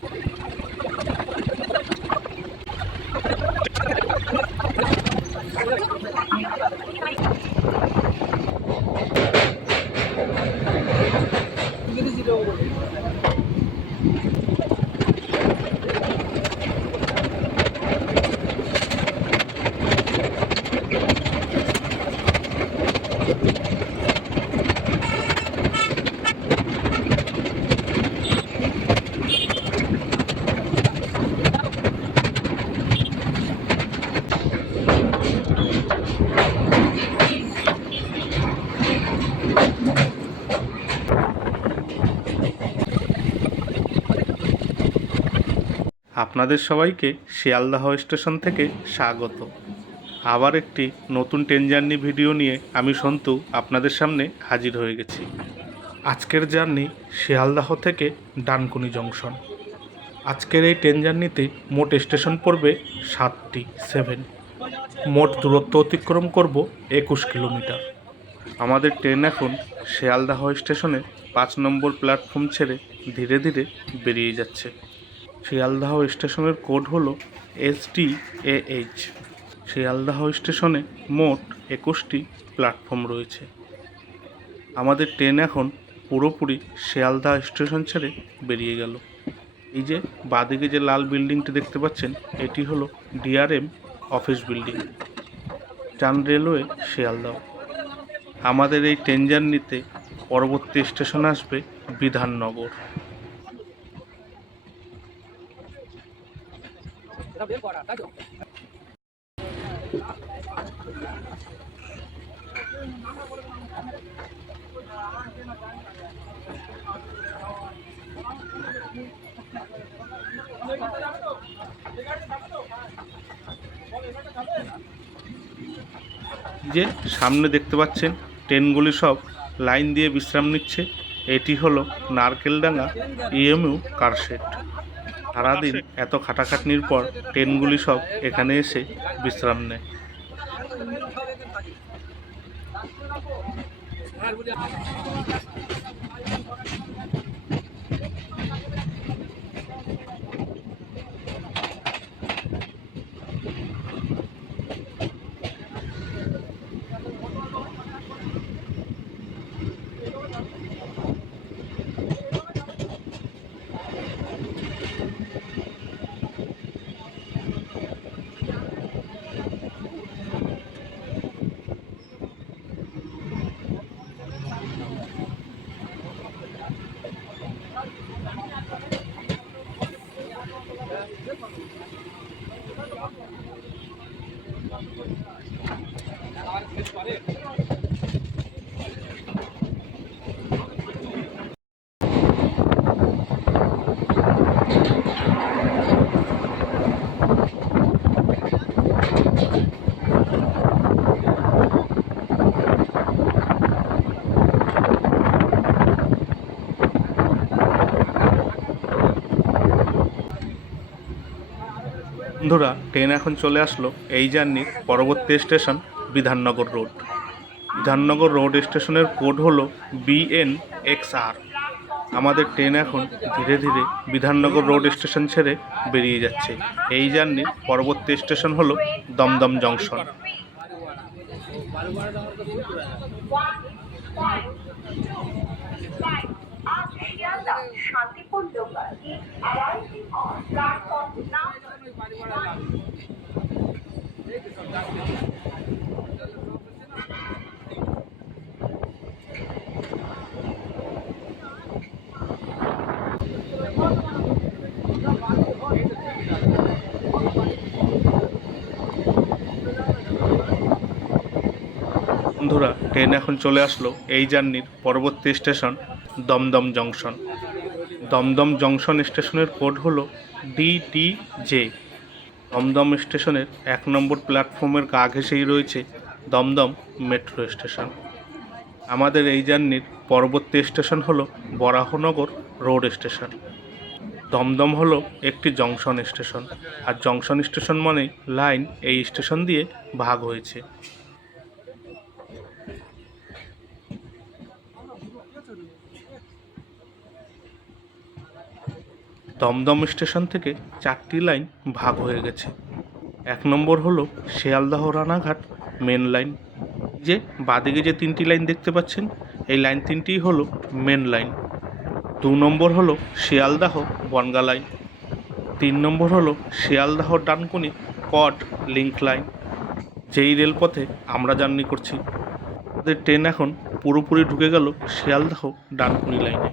Thank you. আপনাদের সবাইকে Sealdah station থেকে স্বাগত। আবার একটি নতুন ট্রেন জার্নি ভিডিও নিয়ে আমি সন্তু আপনাদের সামনে হাজির হয়ে গেছি। আজকের জার্নি শিয়ালদাহ থেকে ডানকুনি জংশন। আজকের এই ট্রেন জার্নিতে মোট স্টেশন পড়বে সাতটি, সেভেন। মোট দূরত্ব অতিক্রম করব একুশ কিলোমিটার। আমাদের ট্রেন এখন শিয়ালদাহ স্টেশনে পাঁচ নম্বর প্ল্যাটফর্ম ছেড়ে ধীরে ধীরে বেরিয়ে যাচ্ছে। শিয়ালদাহ স্টেশনের কোড হলো এইচ। শিয়ালদাহ স্টেশনে মোট একুশটি প্ল্যাটফর্ম রয়েছে। আমাদের ট্রেন এখন পুরোপুরি শিয়ালদাহ স্টেশন ছেড়ে বেরিয়ে গেল। এই যে বাদিকে যে লাল বিল্ডিংটি দেখতে পাচ্ছেন, এটি হলো ডিআরএম অফিস বিল্ডিং। চান রেলওয়ে শিয়ালদাহ। আমাদের এই ট্রেন জার্নিতে পরবর্তী স্টেশন আসবে বিধাননগর। যে সামনে দেখতে পাচ্ছেন ট্রেনগুলি সব লাইন দিয়ে বিশ্রাম নিচ্ছে, এটি হলো নারকেলডাঙ্গা ইএমইউ কারশেড সারাদিন এত খাটাখাটনির পর ট্রেনগুলি সব এখানে এসে বিশ্রাম নেয় বন্ধুরা ট্রেন এখন চলে আসলো এই জার্নির পরবর্তী station Bidhannagar road. Bidhannagar road স্টেশনের কোড হলো বিএন এক্স আর আমাদের ট্রেন এখন ধীরে ধীরে বিধাননগর রোড স্টেশন ছেড়ে বেরিয়ে যাচ্ছে। এই জার্নির পরবর্তী স্টেশন হলো দমদম জংশন। आज বন্ধুরা, ট্রেন এখন চলে আসলো এই জার্নির পরবর্তী station, Dum Dum junction. Dum Dum junction স্টেশনের কোড হলো ডিটিজে দমদম স্টেশনের এক নম্বর প্ল্যাটফর্মের গা ঘেঁষেই রয়েছে দমদম মেট্রো স্টেশন। আমাদের এই জার্নির পরবর্তী স্টেশন হলো বরাহনগর রোড স্টেশন। দমদম হলো একটি জংশন স্টেশন, আর জংশন স্টেশন মানেই লাইন এই স্টেশন দিয়ে ভাগ হয়েছে। দমদম স্টেশন থেকে চারটি লাইন ভাগ হয়ে গেছে। এক নম্বর হলো শিয়ালদাহ রানাঘাট মেন লাইন। যে বাদিকে যে তিনটি লাইন দেখতে পাচ্ছেন, এই লাইন তিনটি হলো মেন লাইন। দু নম্বর হলো শিয়ালদাহ বনগা লাইন। তিন নম্বর হলো শিয়ালদাহ ডানকুনি কট লিঙ্ক লাইন। যেই রেলপথে আমরা জার্নি করছি ট্রেন এখন পুরোপুরি ঢুকে গেল শিয়ালদাহ ডানকুনি লাইনে।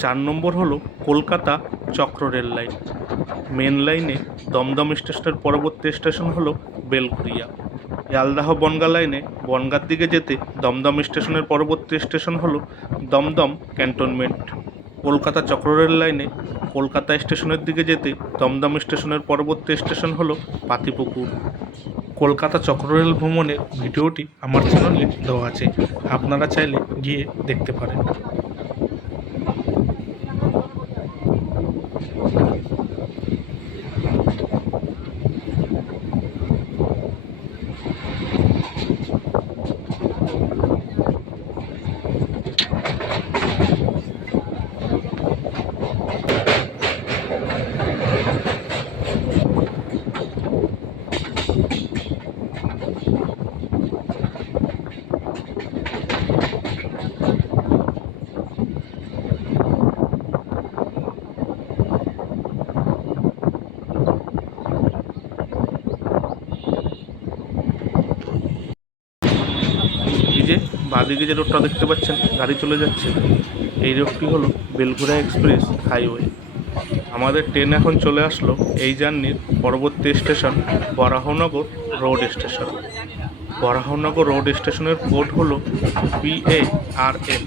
চার নম্বর হলো কলকাতা চক্র রেল লাইন। মেন লাইনে দমদম স্টেশনের পরবর্তী স্টেশন হলো বেলঘুরিয়া। ইয়ালদাহ বনগা লাইনে বনগার দিকে যেতে দমদম স্টেশনের পরবর্তী স্টেশন হলো দমদম ক্যান্টনমেন্ট। কলকাতা চক্র রেল লাইনে কলকাতা স্টেশনের দিকে যেতে দমদম স্টেশনের পরবর্তী স্টেশন হলো পাতিপুকুর। কলকাতা চক্ররেল ভ্রমণের ভিডিওটি আমার চ্যানেলে দেওয়া আছে। আপনারা চাইলে গিয়ে দেখতে পারেন এই যে বাঁদিকে যে রোডটা দেখতে পাচ্ছেন, গাড়ি চলে যাচ্ছে। এই রোডটি হলো বেলঘুরা এক্সপ্রেস হাইওয়ে। আমাদের ট্রেন এখন চলে আসলো এই জার্নির পরবর্তী station, Baranagar road station. Baranagar road স্টেশনের কোড হলো বিএ আর এফ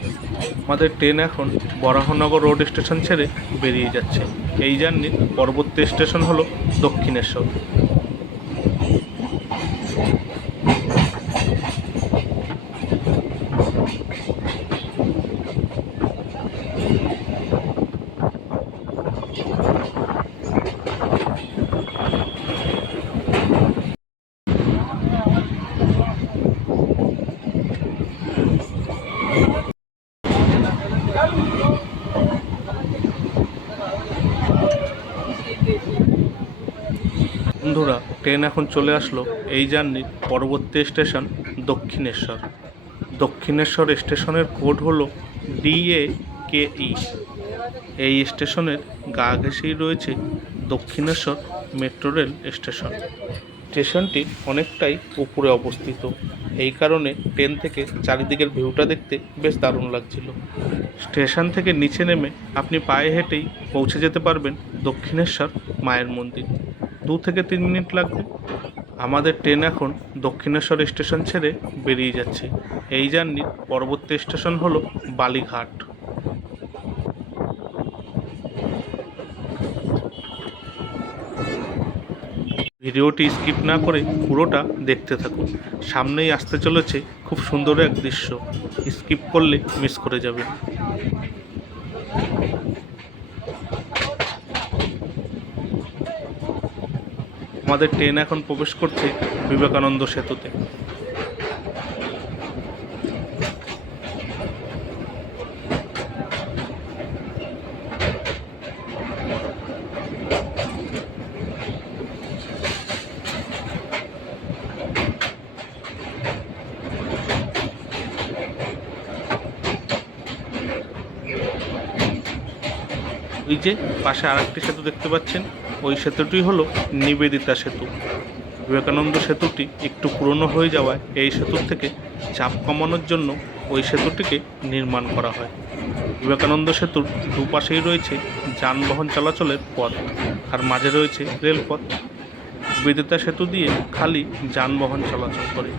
আমাদের ট্রেন এখন বরাহনগর রোড স্টেশন ছেড়ে বেরিয়ে যাচ্ছে। এই জার্নির পরবর্তী স্টেশন হলো দক্ষিণেশ্বর বন্ধুরা ট্রেন এখন চলে আসলো এই জার্নির পরবর্তী স্টেশন দক্ষিণেশ্বর। দক্ষিণেশ্বর স্টেশনের কোড হলো ডিএ কে ই এই স্টেশনের গা ঘেঁষেই রয়েছে দক্ষিণেশ্বর মেট্রো রেল স্টেশন। স্টেশনটি অনেকটাই উপরে অবস্থিত। এই কারণে ট্রেন থেকে চারিদিকের ভিউটা দেখতে বেশ দারুণ লাগছিল। স্টেশন থেকে নিচে নেমে আপনি পায়ে হেঁটেই পৌঁছে যেতে পারবেন দক্ষিণেশ্বর মায়ের মন্দির। দু থেকে তিন মিনিট লাগবে। আমাদের ট্রেন এখন দক্ষিণেশ্বর স্টেশন ছেড়ে বেরিয়ে যাচ্ছে। এই জার্নির পরবর্তী স্টেশন হলো বালিঘাট। ভিডিওটি স্কিপ না করে পুরোটা দেখতে থাকুন। সামনেই আসতে চলেছে খুব সুন্দর এক দৃশ্য। স্কিপ করলে মিস করে যাবেন। আমাদের ট্রেন এখন প্রবেশ করছে বিবেকানন্দ সেতুতে। ওই যে পাশে আরেকটি সেতু দেখতে পাচ্ছেন। ওই সেতুটি হলো নিবেদিতা সেতু। বিবেকানন্দ সেতুটি একটু পুরনো হয়ে যাওয়ায় এই সেতুর থেকে চাপ কমানোর জন্য ওই সেতুটিকে নির্মাণ করা হয়। বিবেকানন্দ সেতুর দুপাশেই রয়েছে যানবাহন চলাচলের পথ আর মাঝে রয়েছে রেলপথ। নিবেদিতা সেতু দিয়ে খালি যানবাহন চলাচল করে।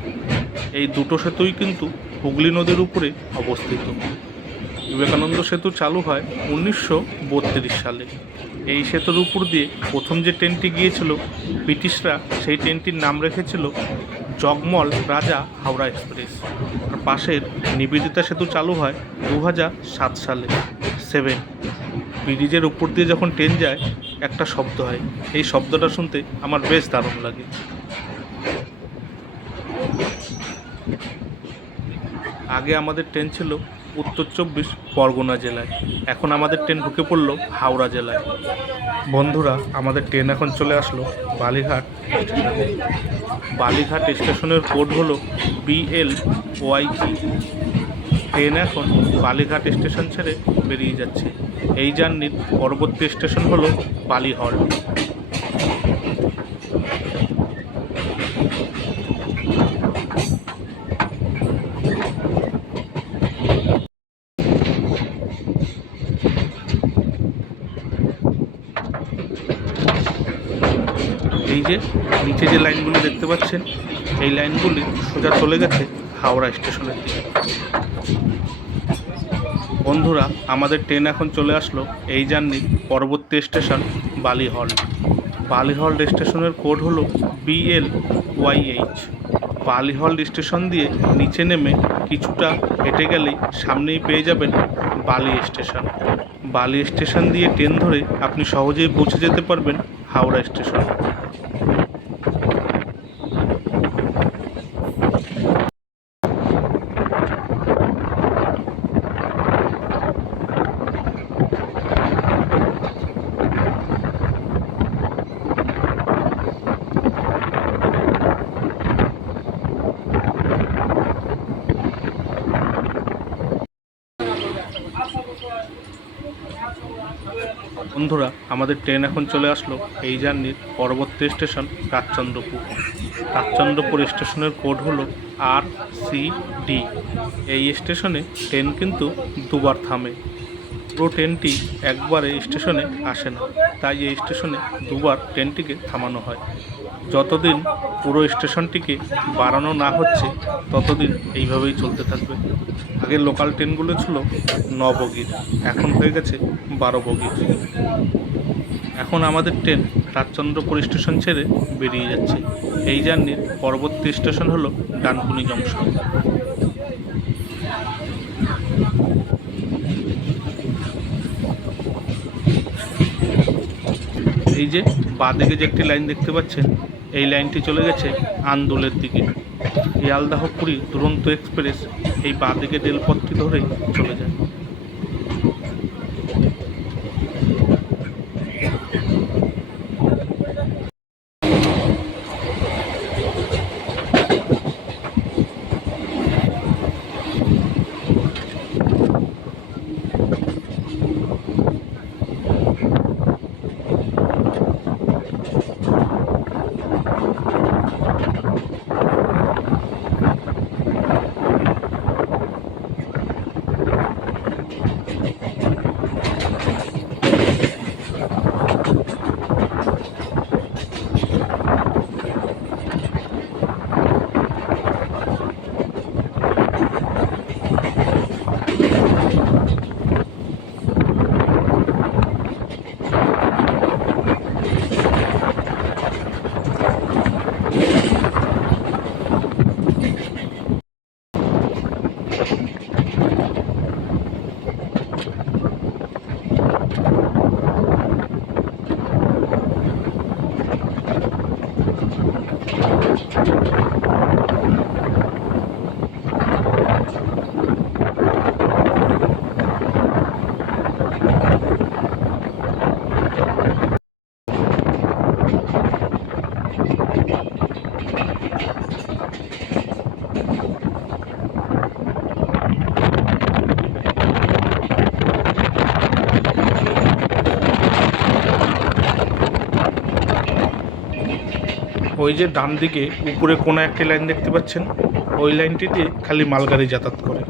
এই দুটো সেতুই কিন্তু হুগলি নদীর উপরে অবস্থিত। বিবেকানন্দ সেতু চালু হয় উনিশশো বত্রিশ সালে। এই সেতুর উপর দিয়ে প্রথম যে ট্রেনটি গিয়েছিল, ব্রিটিশরা সেই ট্রেনটির নাম রেখেছিল জগমল রাজা হাওড়া এক্সপ্রেস। আর পাশের নিবেদিতা সেতু চালু হয় দু সাত সালে সেভেন ব্রিজের উপর দিয়ে যখন ট্রেন যায়, একটা শব্দ হয়। এই শব্দটা শুনতে আমার বেশ দারুণ লাগে। আগে আমাদের ট্রেন ছিল উত্তর চব্বিশ পরগনা জেলায়। এখন আমাদের ট্রেন ঢুকে পড়ল হাওড়া জেলায়। বন্ধুরা, আমাদের ট্রেন এখন চলে আসলো বালিঘাট স্টেশনে। বালিঘাট স্টেশনের কোড হলো বিএল ওয়াইজি ট্রেন এখন বালিঘাট স্টেশন ছেড়ে বেরিয়ে যাচ্ছে। এই জার্নির পরবর্তী স্টেশন হলো বালিহল। যে নিচে যে লাইনগুলি দেখতে পাচ্ছেন, এই লাইনগুলি সোজা চলে গেছে হাওড়া স্টেশনের দিকে। বন্ধুরা, আমাদের ট্রেন এখন চলে আসলো এই জার্নির পরবর্তী স্টেশন বালিহল বালিহল স্টেশনের কোড হলো বিএল ওয়াইএইচ বালিহল স্টেশন দিয়ে নিচে নেমে কিছুটা হেঁটে গেলেই সামনেই পেয়ে যাবেন বালি স্টেশন। বালি স্টেশন দিয়ে ট্রেন ধরে আপনি সহজেই পৌঁছে যেতে পারবেন হাওড়া স্টেশন। বন্ধুরা, আমাদের ট্রেন এখন চলে আসলো এই জার্নির পরবর্তী স্টেশন রাজচন্দ্রপুর। রাজচন্দ্রপুর স্টেশনের কোড হলো আর সি ডি। এই স্টেশনে ট্রেন কিন্তু দুবার থামে। পুরো ট্রেনটি একবারে স্টেশনে আসে না। তাই এই স্টেশনে দুবার ট্রেনটিকে থামানো হয়। যতদিন পুরো স্টেশনটিকে বাড়ানো না হচ্ছে, ততদিন এইভাবেই চলতে থাকবে। আগে লোকাল ট্রেনগুলো ছিল ন বগির, এখন হয়ে গেছে বারো বগির। এখন আমাদের ট্রেন রাজচন্দ্রপুর স্টেশন ছেড়ে বেরিয়ে যাচ্ছে। এই জার্নির পরবর্তী স্টেশন হলো ডানকুনি জংশন। এই যে বাঁদিকে যে একটি লাইন দেখতে পাচ্ছেন এই লাইনটি চলে গেছে আন্দোলের দিকে। এই আলদাহপুরি দুরন্ত এক্সপ্রেস এই বাঁদিকে রেলপথটি ধরেই চলে যায়। ওই যে ডান দিকে উপরে কোনো একটি লাইন দেখতে পাচ্ছেন, ওই লাইনটিতে খালি মালগাড়ি যাতায়াত করে।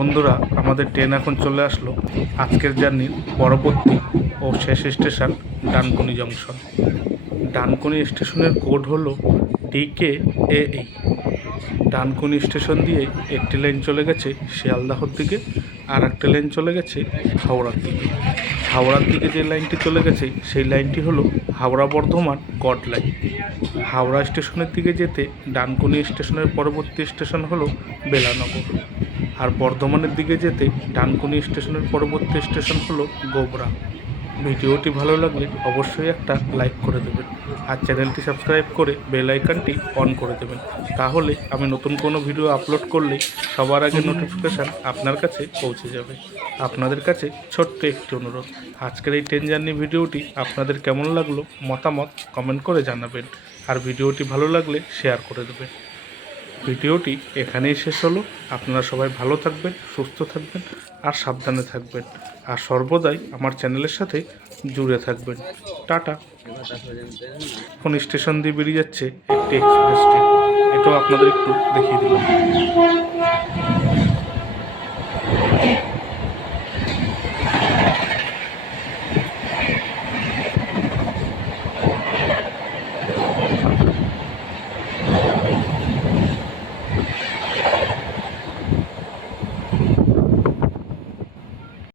বন্ধুরা, আমাদের ট্রেন এখন চলে আসলো। আজকের জার্নির পরবর্তী ও শেষ স্টেশন ডানকুনি জংশন। ডানকুনি স্টেশনের কোড হলো ডিকে এ এই ডানকুনি স্টেশন দিয়ে একটি লাইন চলে গেছে শিয়ালদাহর দিকে, আর একটা লাইন চলে গেছে হাওড়ার দিকে। হাওড়ার দিকে যে লাইনটি চলে গেছে, সেই লাইনটি হলো হাওড়া বর্ধমান গড লাইন। হাওড়া স্টেশনের দিকে যেতে ডানকুনি স্টেশনের পরবর্তী স্টেশন হলো বেলানগর। আর বর্ধমানের দিকে যেতে ডানকুনি স্টেশনের পরবর্তী স্টেশন হলো গোবরা। ভিডিওটি ভালো লাগলে অবশ্যই একটা লাইক করে দেবেন আর চ্যানেলটি সাবস্ক্রাইব করে বেল আইকনটি অন করে দেবেন। তাহলে আমি নতুন কোনো ভিডিও আপলোড করলে সবার আগে নোটিফিকেশান আপনার কাছে পৌঁছে যাবে। আপনাদের কাছে ছোট্ট একটি অনুরোধ, আজকের এই ট্রেন জার্নি ভিডিওটি আপনাদের কেমন লাগল মতামত কমেন্ট করে জানাবেন। আর ভিডিওটি ভালো লাগলে শেয়ার করে দেবেন। ভিডিওটি এখানেই শেষ হলো। আপনারা সবাই ভালো থাকবেন, সুস্থ থাকবেন আর সাবধানে থাকবেন। আর সর্বদাই আমার চ্যানেলের সাথে জুড়ে থাকবেন। টাটা। এখন স্টেশন দিয়ে বেরিয়ে যাচ্ছে একটি এক্সপ্রেস ট্রেন। এটাও আপনাদের একটু দেখিয়ে দিলাম।